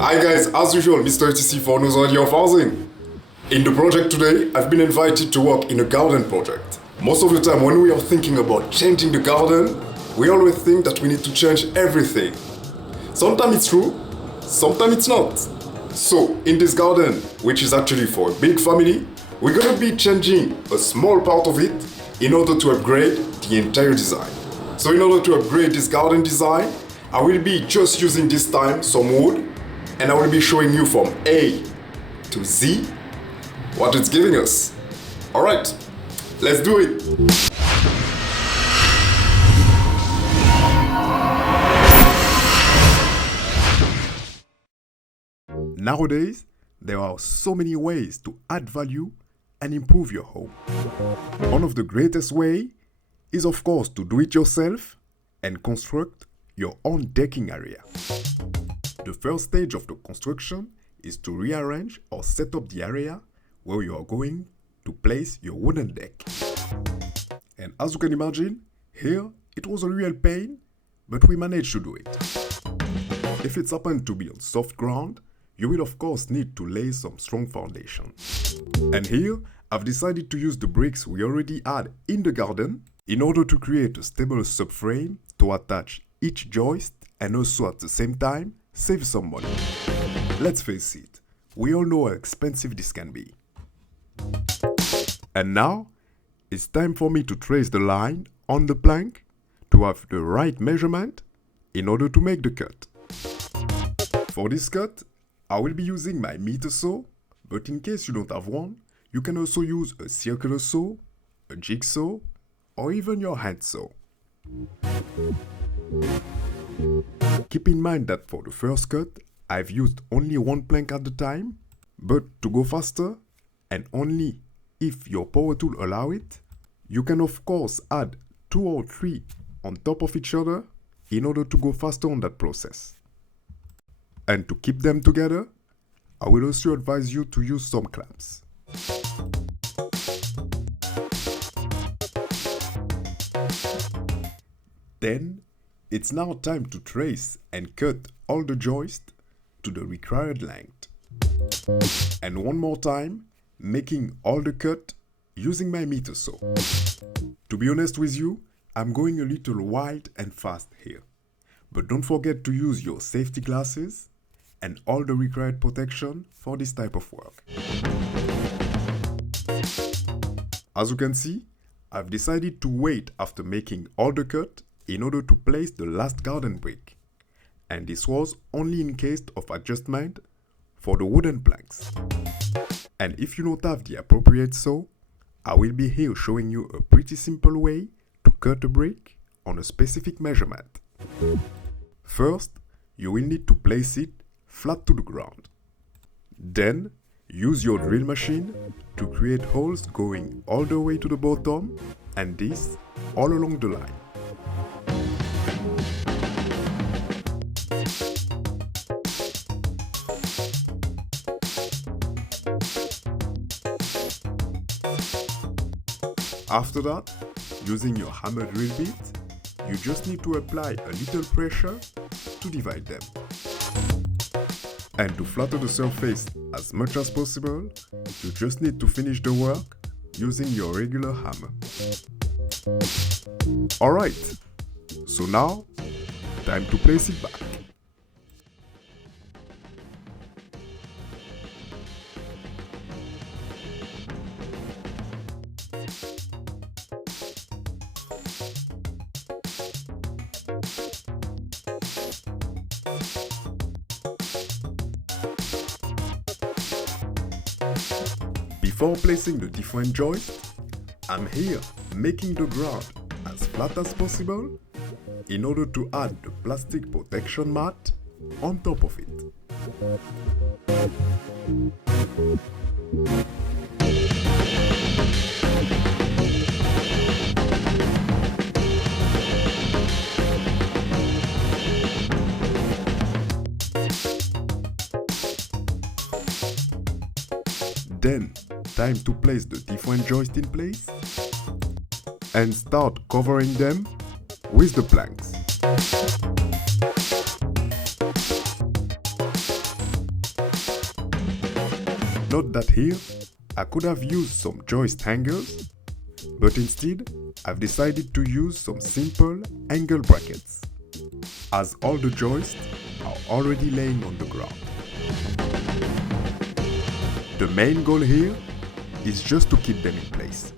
Hi guys, as usual, Mr. ATC for another idea of housing. In the project today, I've been invited to work in a garden project. Most of the time when we are thinking about changing the garden, we always think that we need to change everything. Sometimes it's true, sometimes it's not. So, in this garden, which is actually for a big family, we're gonna be changing a small part of it in order to upgrade the entire design. So in order to upgrade this garden design, I will be just using this time some wood, and I will be showing you from A to Z what it's giving us. Alright, let's do it! Nowadays, there are so many ways to add value and improve your home. One of the greatest ways is of course to do it yourself and construct your own decking area. The first stage of the construction is to rearrange or set up the area where you are going to place your wooden deck. And as you can imagine, here it was a real pain, but we managed to do it. If it's happened to be on soft ground, you will of course need to lay some strong foundation. And here, I've decided to use the bricks we already had in the garden in order to create a stable subframe to attach each joist and also at the same time save some money. Let's face it, we all know how expensive this can be. And now, it's time for me to trace the line on the plank to have the right measurement in order to make the cut. For this cut, I will be using my meter saw, but in case you don't have one, you can also use a circular saw, a jigsaw, or even your hand saw. Keep in mind that for the first cut, I've used only one plank at a time, but to go faster, and only if your power tool allows it, you can of course add 2 or 3 on top of each other in order to go faster on that process. And to keep them together, I will also advise you to use some clamps. Then, it's now time to trace and cut all the joists to the required length. And one more time, making all the cut using my meter saw. To be honest with you, I'm going a little wild and fast here. But don't forget to use your safety glasses and all the required protection for this type of work. As you can see, I've decided to wait after making all the cut in order to place the last garden brick. And this was only in case of adjustment for the wooden planks. And if you don't have the appropriate saw, I will be here showing you a pretty simple way to cut a brick on a specific measurement. First, you will need to place it flat to the ground. Then, use your drill machine to create holes going all the way to the bottom, and this all along the line. After that, using your hammer drill bit, you just need to apply a little pressure to divide them. And to flatten the surface as much as possible, you just need to finish the work using your regular hammer. Alright, so now, time to place it back. Before placing the different joists, I'm here making the ground as flat as possible in order to add the plastic protection mat on top of it. Then, time to place the different joists in place and start covering them with the planks. Note that here, I could have used some joist hangers, but instead, I've decided to use some simple angle brackets, as all the joists are already laying on the ground. The main goal here is just to keep them in place.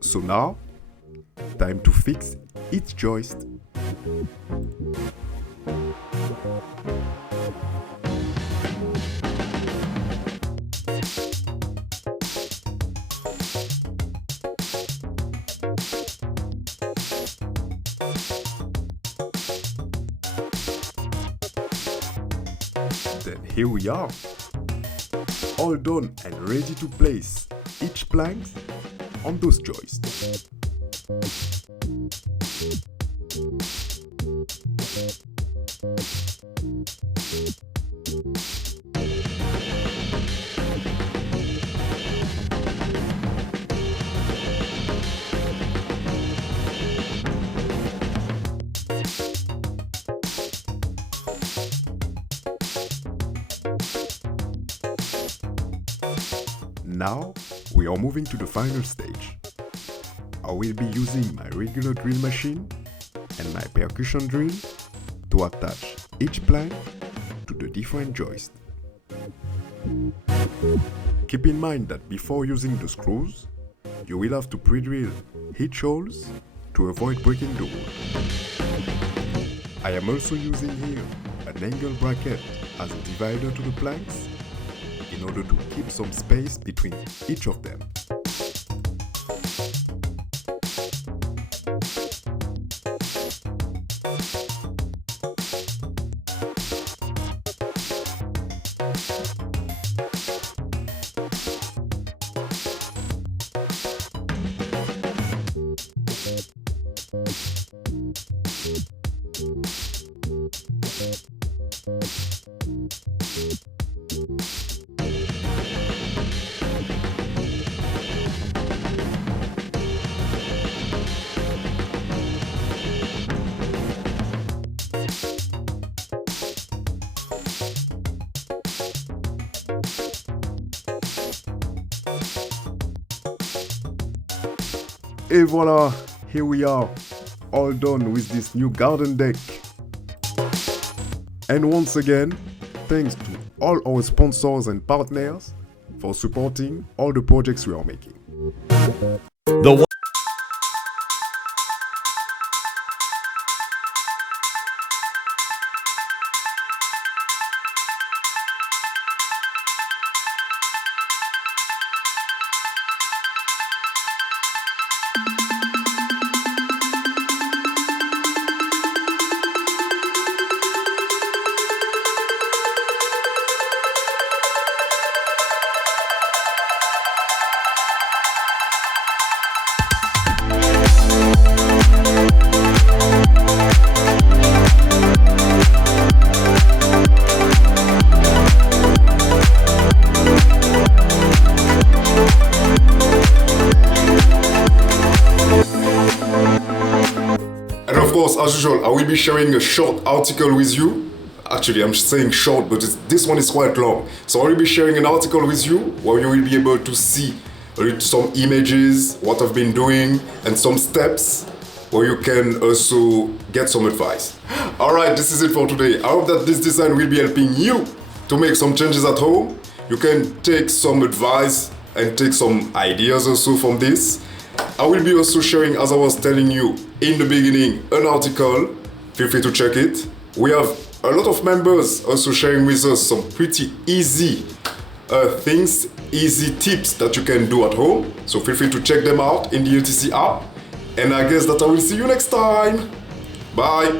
So now, time to fix each joist. Then here we are, all done and ready to place each plank on those joists. Now, we are moving to the final stage. I will be using my regular drill machine and my percussion drill to attach each plank to the different joists. Keep in mind that before using the screws, you will have to pre-drill each holes to avoid breaking the wood. I am also using here an angle bracket as a divider to the planks in order to keep some space between each of them. Et voila, here we are, all done with this new garden deck. And once again, thanks to all our sponsors and partners for supporting all the projects we are making. And of course, as usual, I will be sharing a short article with you. Actually, I'm saying short, but this one is quite long. So I will be sharing an article with you where you will be able to see some images, what I've been doing, and some steps where you can also get some advice. Alright, this is it for today. I hope that this design will be helping you to make some changes at home. You can take some advice and take some ideas also from this. I will be also sharing, as I was telling you in the beginning, an article. Feel free to check it. We have a lot of members also sharing with us some pretty easy things, easy tips that you can do at home. So feel free to check them out in the ATC app. And I guess that I will see you next time. Bye.